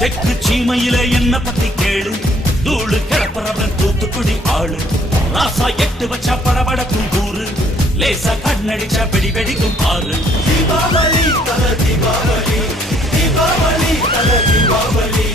தெற்கு சீமையில என்ன பத்தி கேளு, தூளு கிளப்புறவன் தூத்துக்குடி ஆளு. ராசா எட்டு வச்சா படபடக்கும் கூறு, லேசா கண்ணடிச்சா வெடி வெடிக்கும் ஆறு. தீபாவளி தல தீபாவளி, தீபாவளி தல தீபாவளி.